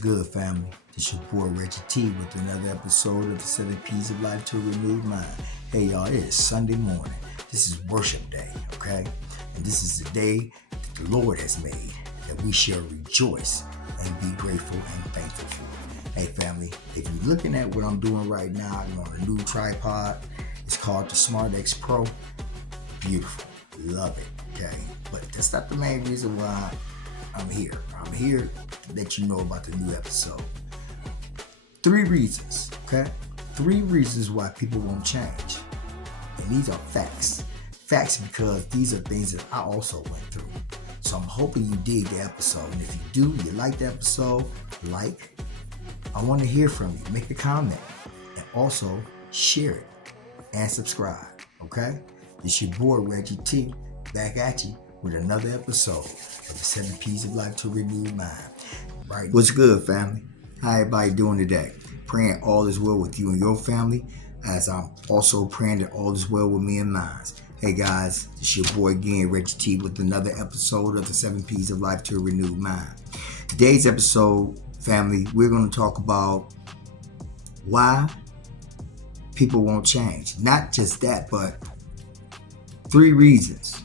good, family? It's your boy Reggie T with another episode of the 7 P's of Life to a Renewed Mind. Hey y'all, it is Sunday morning. This is worship day, okay? And this is the day that the Lord has made, that we shall rejoice and be grateful and thankful for. Hey family, if you're looking at what I'm doing right now, I'm on a new tripod. It's called the Smart X Pro. Beautiful. Love it, okay? But that's not the main reason why I'm here. I'm here to let you know about the new episode. 3 reasons, okay? 3 reasons why people won't change. And these are facts. Facts because these are things that I also went through. So I'm hoping you dig the episode. And if you do, you like the episode, I want to hear from you. Make a comment. And also share it and subscribe, okay? It's your boy Reggie T back at you with another episode of the 7 P's of Life to a Renewed Mind. Right? What's good, family? How everybody doing today? Praying all is well with you and your family, as I'm also praying that all is well with me and mine. Hey guys, it's your boy again, Reggie T, with another episode of the 7 P's of Life to a Renewed Mind. Today's episode, family, we're going to talk about why people won't change. Not just that, but 3 reasons.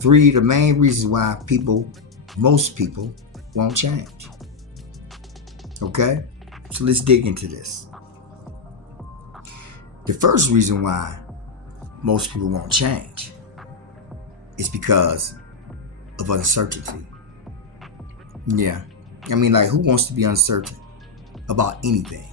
3 of the main reasons why most people won't change. Okay? So let's dig into this. The first reason why most people won't change is because of uncertainty. Yeah. I mean, who wants to be uncertain about anything?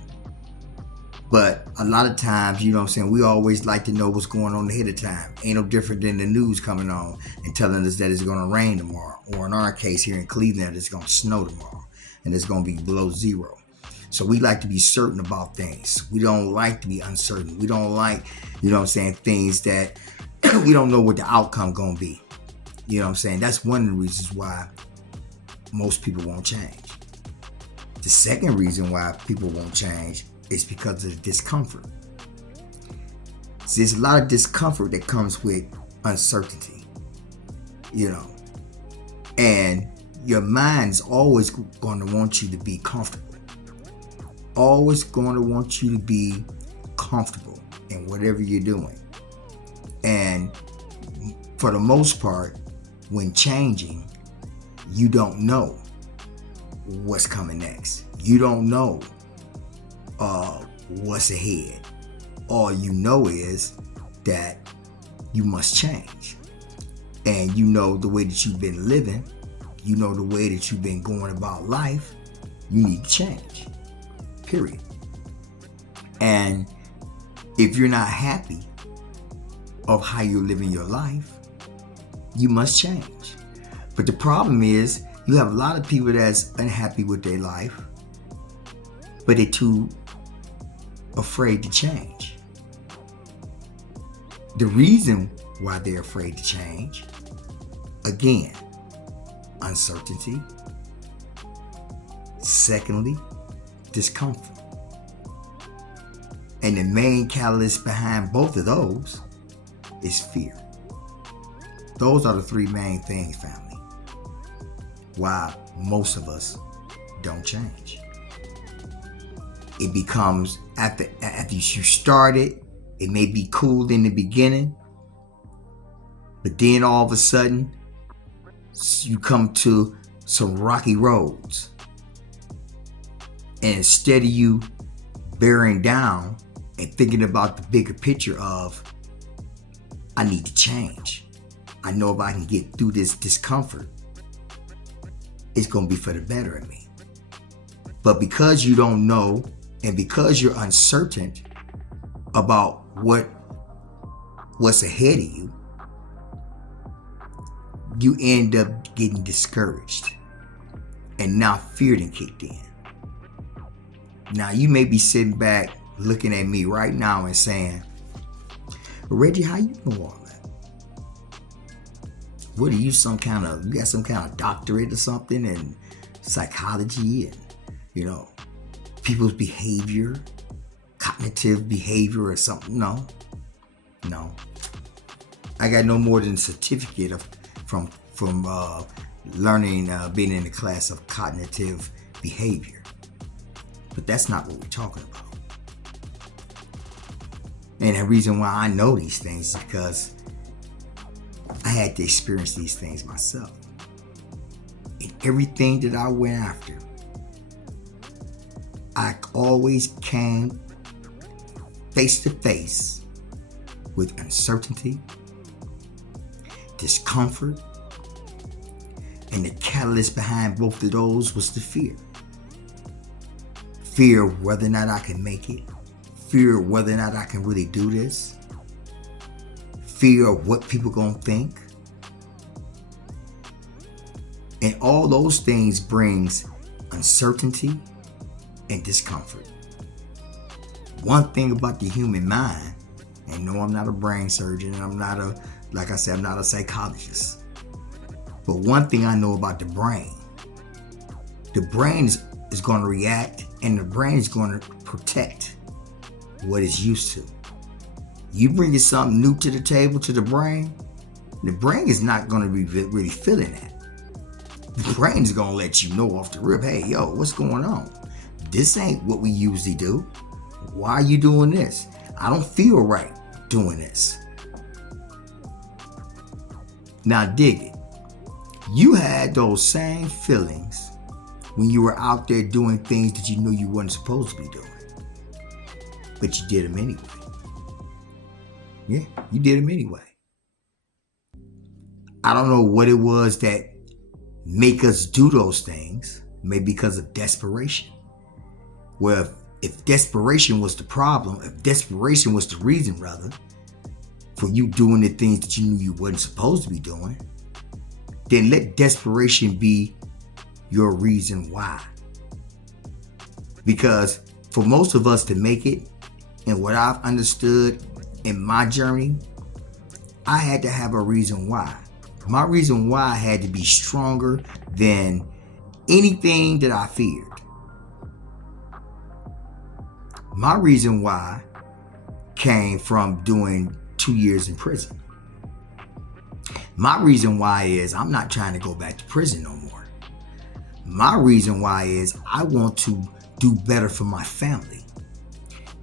But a lot of times, you know what I'm saying, we always like to know what's going on ahead of time. Ain't no different than the news coming on and telling us that it's going to rain tomorrow. Or in our case here in Cleveland, it's going to snow tomorrow. And it's going to be below 0. So we like to be certain about things. We don't like to be uncertain. We don't like, you know what I'm saying, things that we don't know what the outcome going to be. You know what I'm saying? That's one of the reasons why most people won't change. The second reason why people won't change is because of the discomfort. See, there's a lot of discomfort that comes with uncertainty, you know, and your mind's always going to want you to be comfortable. Always going to want you to be comfortable in whatever you're doing. And for the most part, when changing, you don't know what's coming next. You don't know what's ahead. All you know is that you must change. And you know the way that you've been living, you know the way that you've been going about life, you need to change. Period. And if you're not happy of how you're living your life, you must change. But the problem is, you have a lot of people that's unhappy with their life, but they're too afraid to change. The reason why they're afraid to change, again, uncertainty. Secondly, discomfort. And the main catalyst behind both of those is fear. Those are the 3 main things, family, why most of us don't change. It becomes, after you start it may be cool in the beginning, but then all of a sudden, you come to some rocky roads. And instead of you bearing down and thinking about the bigger picture of, I need to change. I know if I can get through this discomfort, it's going to be for the better of me. But because you don't know, and because you're uncertain about what's ahead of you, you end up getting discouraged. And now fear done kicked in. Now you may be sitting back looking at me right now and saying, Reggie, how you know all that? What are you, you got some kind of doctorate or something in psychology and, you know, people's behavior, cognitive behavior or something? No. I got no more than a certificate from learning, being in the class of cognitive behavior. But that's not what we're talking about. And the reason why I know these things is because I had to experience these things myself. And everything that I went after, I always came face to face with uncertainty, discomfort, and the catalyst behind both of those was the fear. Fear of whether or not I can make it. Fear of whether or not I can really do this. Fear of what people gonna think. And all those things brings uncertainty and discomfort. One thing about the human mind, and no, I'm not a brain surgeon, and I'm not a psychologist. But one thing I know about the brain is going to react, and the brain is going to protect what it's used to. You bring something new to the table, to the brain is not going to be really feeling that. The brain is going to let you know off the rip, hey, yo, what's going on? This ain't what we usually do. Why are you doing this? I don't feel right doing this. Now dig it. You had those same feelings when you were out there doing things that you knew you weren't supposed to be doing. But you did them anyway. Yeah, you did them anyway. I don't know what it was that make us do those things. Maybe because of desperation. Well, if desperation was the problem, if desperation was the reason, rather, for you doing the things that you knew you wasn't supposed to be doing, then let desperation be your reason why. Because for most of us to make it, and what I've understood in my journey, I had to have a reason why. My reason why had to be stronger than anything that I feared. My reason why came from doing 2 years in prison. My reason why is I'm not trying to go back to prison no more. My reason why is I want to do better for my family.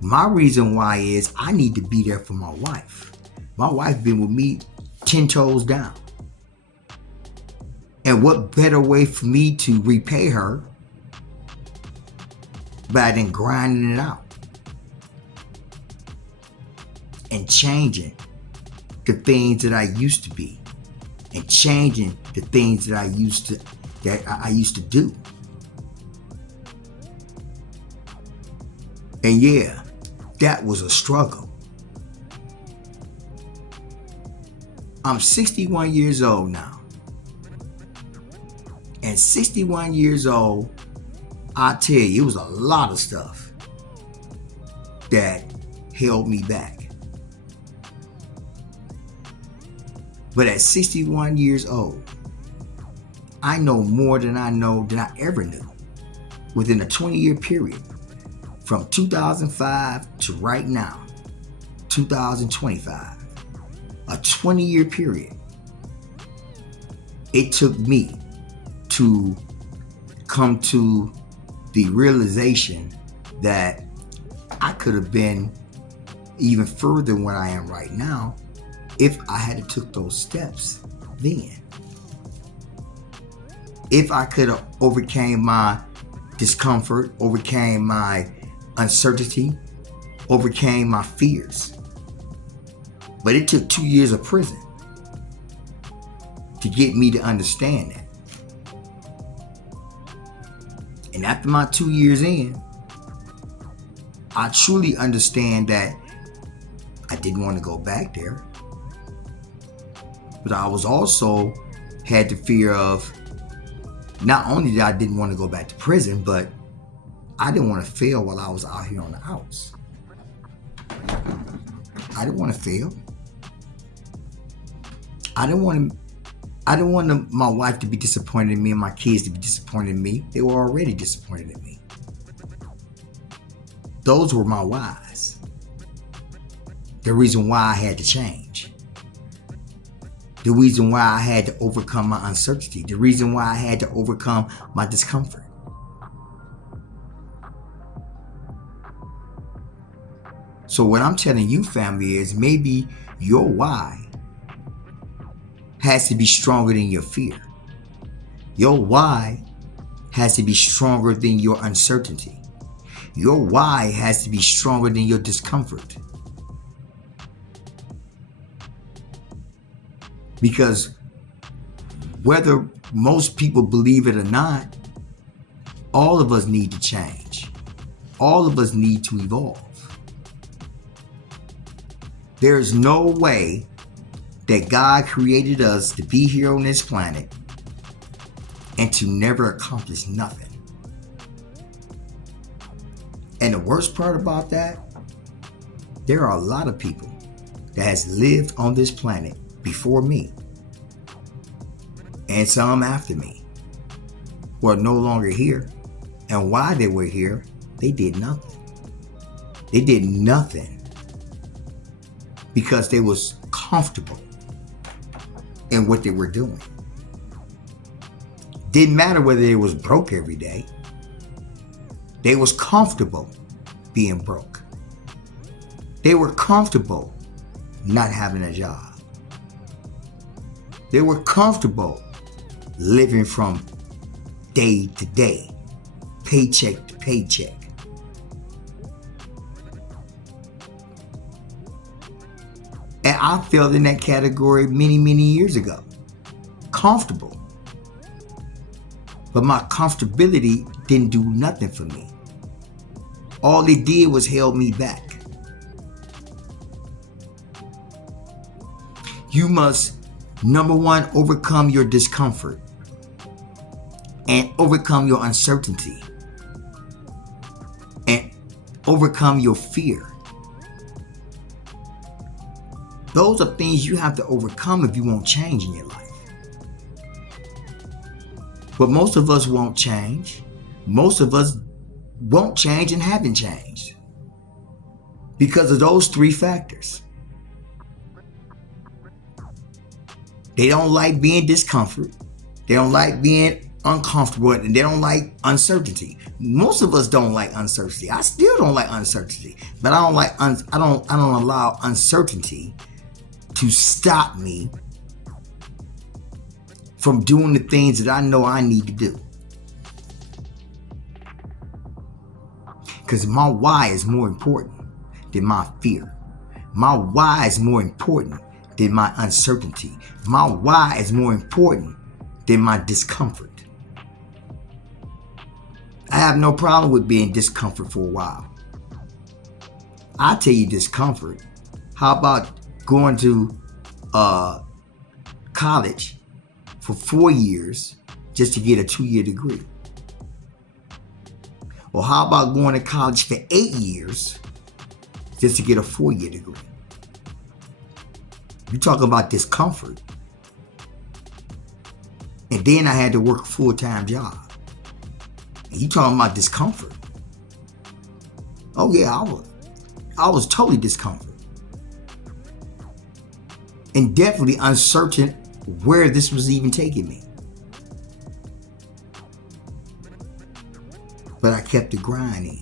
My reason why is I need to be there for my wife. My wife been with me 10 toes down. And what better way for me to repay her by than grinding it out and changing the things that I used to be and changing the things that I used to do. And yeah, that was a struggle. I'm 61 years old now. And 61 years old, I tell you, it was a lot of stuff that held me back. But at 61 years old, I know more than I ever knew within a 20-year period from 2005 to right now, 2025, a 20-year period. It took me to come to the realization that I could have been even further than what I am right now if I had took those steps then. If I could have overcame my discomfort, overcame my uncertainty, overcame my fears. But it took 2 years of prison to get me to understand that. And after my 2 years in, I truly understand that I didn't want to go back there. But I was also had the fear of not only that I didn't want to go back to prison, but I didn't want to fail while I was out here on the outs. I didn't want to fail. I didn't want my wife to be disappointed in me and my kids to be disappointed in me. They were already disappointed in me. Those were my whys. The reason why I had to change. The reason why I had to overcome my uncertainty. The reason why I had to overcome my discomfort. So what I'm telling you, family, is maybe your why has to be stronger than your fear. Your why has to be stronger than your uncertainty. Your why has to be stronger than your discomfort. Because whether most people believe it or not, all of us need to change. All of us need to evolve. There is no way that God created us to be here on this planet and to never accomplish nothing. And the worst part about that, there are a lot of people that has lived on this planet before me and some after me who are no longer here. And while they were here, they did nothing. They did nothing because they was comfortable in what they were doing. Didn't matter whether they was broke every day. They was comfortable being broke. They were comfortable not having a job. They were comfortable living from day to day, paycheck to paycheck. And I fell in that category many, many years ago. Comfortable. But my comfortability didn't do nothing for me. All it did was held me back. You must, number one, overcome your discomfort and overcome your uncertainty and overcome your fear. Those are things you have to overcome if you want change in your life. But most of us won't change. Most of us won't change and haven't changed because of those three factors. They don't like being discomfort. They don't like being uncomfortable, and they don't like uncertainty. Most of us don't like uncertainty. I still don't like uncertainty, but I don't allow uncertainty to stop me from doing the things that I know I need to do. Because my why is more important than my fear. My why is more important than my uncertainty. My why is more important than my discomfort. I have no problem with being discomfort for a while. I tell you discomfort. How about going to college for 4 years just to get a 2-year degree? Or how about going to college for 8 years just to get a 4-year degree? You talk about discomfort. And then I had to work a full-time job. And you talking about discomfort. Oh yeah, I was totally discomfort. And definitely uncertain where this was even taking me. But I kept the grind in.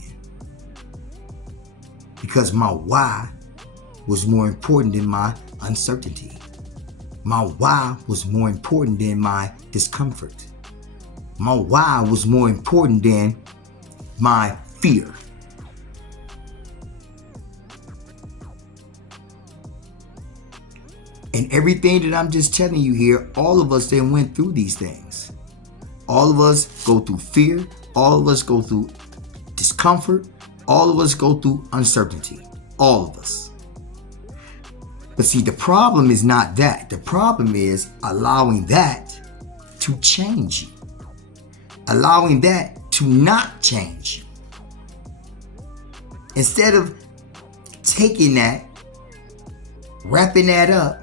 Because my why was more important than my uncertainty. My why was more important than my discomfort. My why was more important than my fear. And everything that I'm just telling you here, all of us then went through these things. All of us go through fear. All of us go through discomfort. All of us go through uncertainty. All of us. But see, the problem is not that. The problem is allowing that to change you. Allowing that to not change you. Instead of taking that, wrapping that up,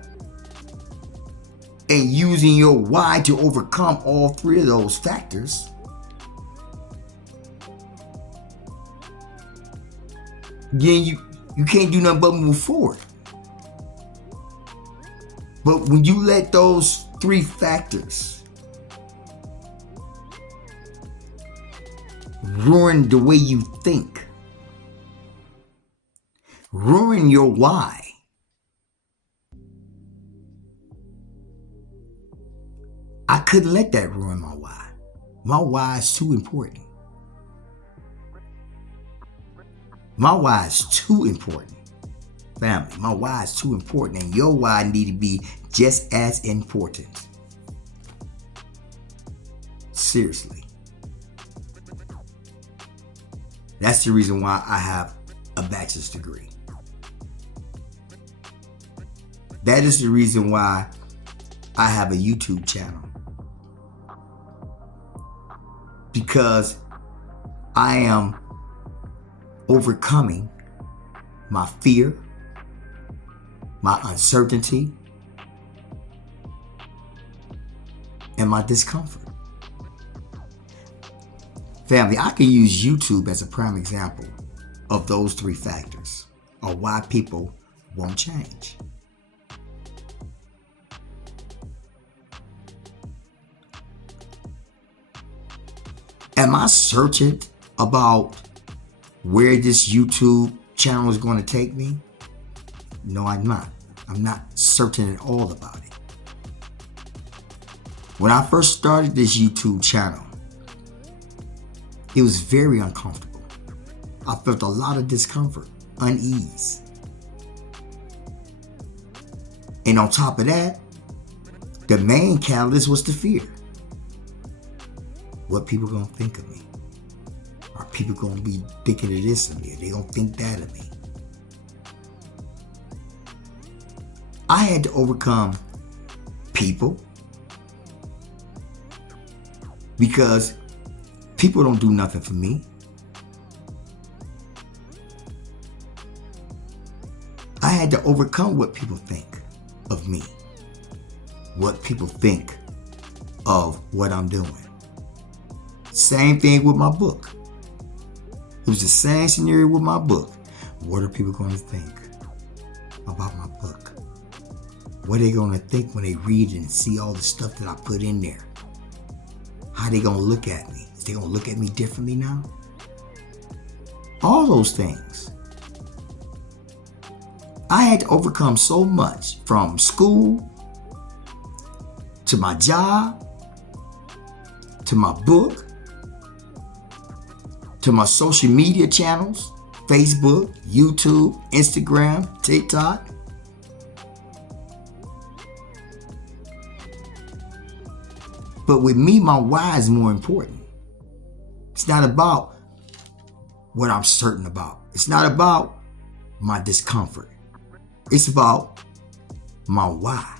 and using your why to overcome all three of those factors, then you can't do nothing but move forward. But when you let those three factors ruin the way you think, ruin your why, I couldn't let that ruin my why. My why is too important. My why is too important. Family, my why is too important, and your why need to be just as important. Seriously. That's the reason why I have a bachelor's degree. That is the reason why I have a YouTube channel. Because I am overcoming my fear, my uncertainty, and my discomfort. Family, I can use YouTube as a prime example of those three factors, or why people won't change. Am I certain about where this YouTube channel is going to take me? No, I'm not. I'm not certain at all about it. When I first started this YouTube channel, it was very uncomfortable. I felt a lot of discomfort, unease. And on top of that, the main catalyst was the fear. What people gonna think of me? Are people gonna be thinking of this of me? Are they gonna think that of me? I had to overcome people, because people don't do nothing for me. I had to overcome what people think of me, what people think of what I'm doing. Same thing with my book. It was the same scenario with my book. What are people going to think about my book? What are they going to think when they read it and see all the stuff that I put in there? How are they going to look at me? Is they going to look at me differently now? All those things. I had to overcome so much, from school to my job to my book to my social media channels, Facebook, YouTube, Instagram, TikTok. But with me, my why is more important. It's not about what I'm certain about. It's not about my discomfort. It's about my why.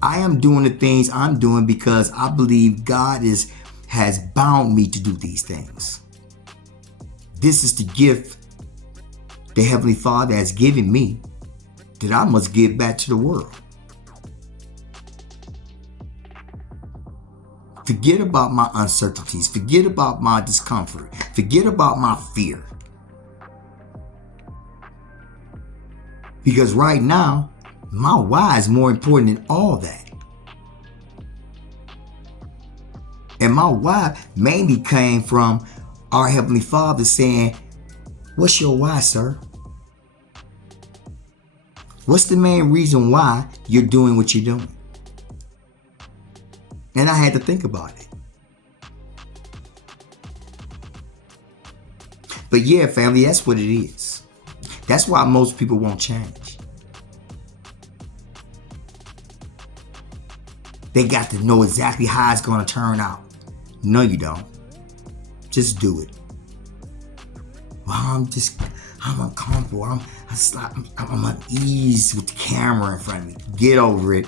I am doing the things I'm doing because I believe God has bound me to do these things. This is the gift the Heavenly Father has given me that I must give back to the world. Forget about my uncertainties. Forget about my discomfort. Forget about my fear. Because right now, my why is more important than all that. And my why mainly came from our Heavenly Father saying, what's your why, sir? What's the main reason why you're doing what you're doing? And I had to think about it. But yeah, family, that's what it is. That's why most people won't change. They got to know exactly how it's going to turn out. No, you don't. Just do it. Well, I'm uncomfortable. I'm uneasy with the camera in front of me. Get over it.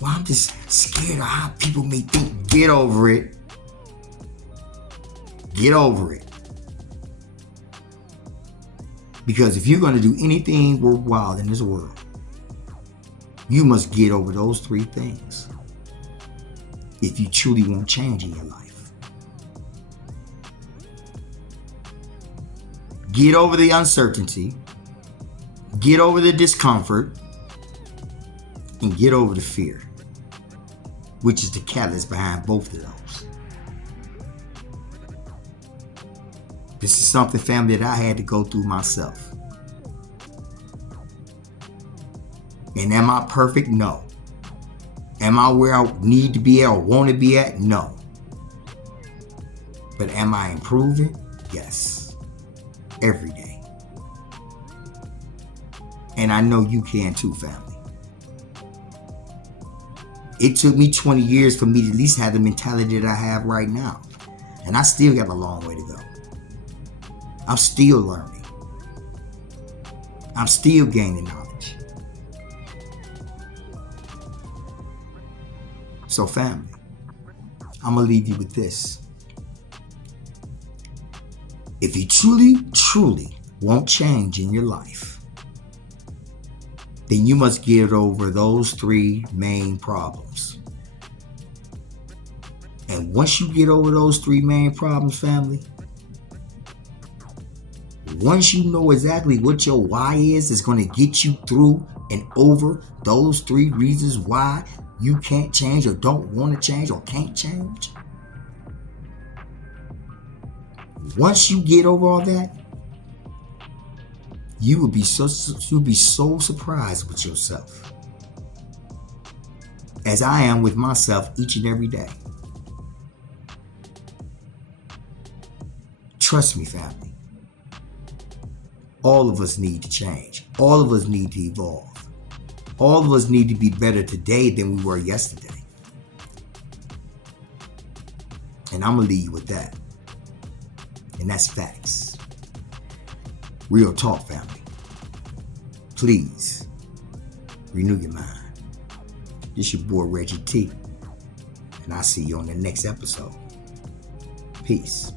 Well, I'm just scared of how people may think. Get over it. Get over it. Because if you're going to do anything worthwhile in this world, you must get over those three things if you truly want change in your life. Get over the uncertainty. Get over the discomfort. And get over the fear, which is the catalyst behind both of those. This is something, family, that I had to go through myself. And am I perfect? No. Am I where I need to be at or want to be at? No. But am I improving? Yes. Every day. And I know you can too, family. It took me 20 years for me to at least have the mentality that I have right now. And I still got a long way to go. I'm still learning. I'm still gaining knowledge. So family, I'm going to leave you with this. If you truly want change in your life, then you must get over those three main problems. And once you get over those three main problems, family, once you know exactly what your why is going to get you through and over those three reasons why you can't change or don't want to change or can't change. Once you get over all that, you'll be so surprised with yourself, as I am with myself each and every day. Trust me, family. All of us need to change. All of us need to evolve. All of us need to be better today than we were yesterday. And I'm going to leave you with that. And that's facts. Real talk, family. Please renew your mind. This your boy Reggie T. And I'll see you on the next episode. Peace.